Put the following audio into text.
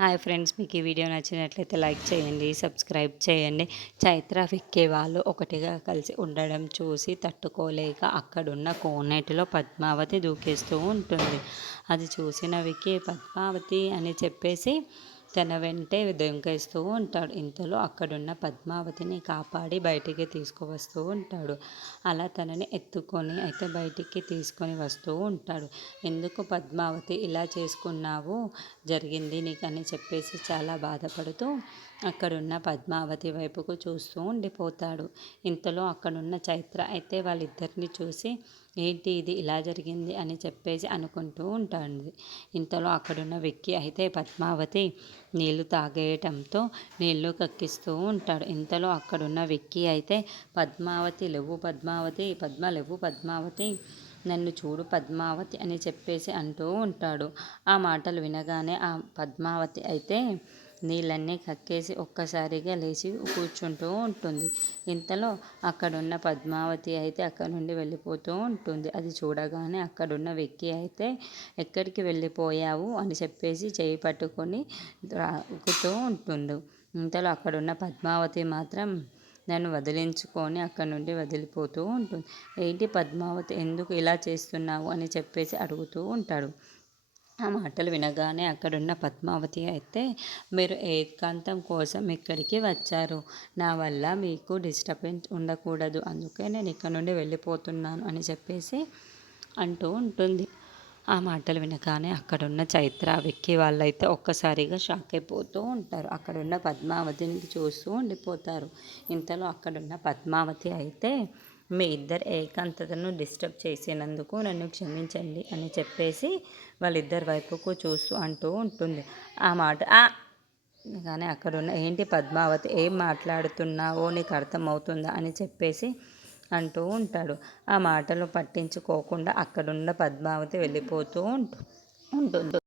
Hi friends, మీకు ఈ video నచ్చినట్లయితే లైక్ చేయండి, సబ్స్క్రైబ్ చేయండి. చైత్ర, విక్కీ వాళ్ళు ఒకటిగా కలిసి ఉండడం చూసి తట్టుకోలేక అక్కడున్న కోనేటిలో పద్మావతి దూకేస్తూ ఉంటుంది. అది చూసిన విక్కీ పద్మావతి అని చెప్పేసి తన వెంటే దొంకేస్తూ ఉంటాడు. ఇంతలో అక్కడున్న పద్మావతిని కాపాడి బయటికి తీసుకువస్తూ ఉంటాడు. అలా తనని ఎత్తుకొని అయితే బయటికి తీసుకొని వస్తూ ఉంటాడు. ఎందుకు పద్మావతి ఇలా చేసుకున్నావు, జరిగింది నీకని చెప్పేసి చాలా బాధపడుతూ అక్కడున్న పద్మావతి వైపుకు చూస్తూ ఉండిపోతాడు. ఇంతలో అక్కడున్న చైత్ర అయితే వాళ్ళిద్దరిని చూసి ఏంటి ఇది ఇలా జరిగింది అని చెప్పేసి అనుకుంటూ ఉంటుంది. ఇంతలో అక్కడున్న విక్కీ అయితే పద్మావతి నీళ్లు తాగేయటంతో నీళ్లు కక్కిస్తూ ఉంటాడు. ఇంతలో అక్కడున్న విక్కీ అయితే పద్మావతి లేవు, పద్మావతి లేవు, పద్మావతి నన్ను చూడు పద్మావతి అని చెప్పేసి అంటూ ఉంటాడు. ఆ మాటలు వినగానే ఆ పద్మావతి అయితే నీళ్ళన్నీ కక్కేసి ఒక్కసారిగా లేచి కూర్చుంటూ ఉంటుంది. ఇంతలో అక్కడున్న పద్మావతి అయితే అక్కడి నుండి వెళ్ళిపోతూ ఉంటుంది. అది చూడగానే అక్కడున్న వ్యక్తి అయితే ఎక్కడికి వెళ్ళిపోయావు అని చెప్పేసి చేయి పట్టుకొని రాకుతూ ఉంటుండు. ఇంతలో అక్కడున్న పద్మావతి మాత్రం నన్ను వదిలించుకొని అక్కడి నుండి వదిలిపోతూ ఉంటుంది. ఏంటి పద్మావతి ఎందుకు ఇలా చేస్తున్నావు అని చెప్పేసి అడుగుతూ ఉంటాడు. ఆ మాటలు వినగానే అక్కడున్న పద్మావతి అయితే మీరు ఏకాంతం కోసం ఇక్కడికి వచ్చారు, నా వల్ల మీకు డిస్టర్బెన్స్ ఉండకూడదు, అందుకే నేను ఇక్కడ నుండి వెళ్ళిపోతున్నాను అని చెప్పేసి అంటూ ఉంటుంది. ఆ మాటలు వినగానే అక్కడున్న చైత్ర, విక్కీ వాళ్ళైతే ఒక్కసారిగా షాక్ అయిపోతూ ఉంటారు. అక్కడున్న పద్మావతిని చూస్తూ ఉండిపోతారు. ఇంతలో అక్కడున్న పద్మావతి అయితే మీ ఇద్దరు ఏకాంతతను డిస్టర్బ్ చేసినందుకు నన్ను క్షమించండి అని చెప్పేసి వాళ్ళిద్దరి వైపుకు చూస్తూ అంటూ ఉంటుంది. ఆ మాట కానీ అక్కడున్న ఏంటి పద్మావతి ఏం మాట్లాడుతున్నావో నీకు అర్థమవుతుందా అని చెప్పేసి అంటూ ఉంటాడు. ఆ మాటలు పట్టించుకోకుండా అక్కడున్న పద్మావతి వెళ్ళిపోతూ ఉంటుంది.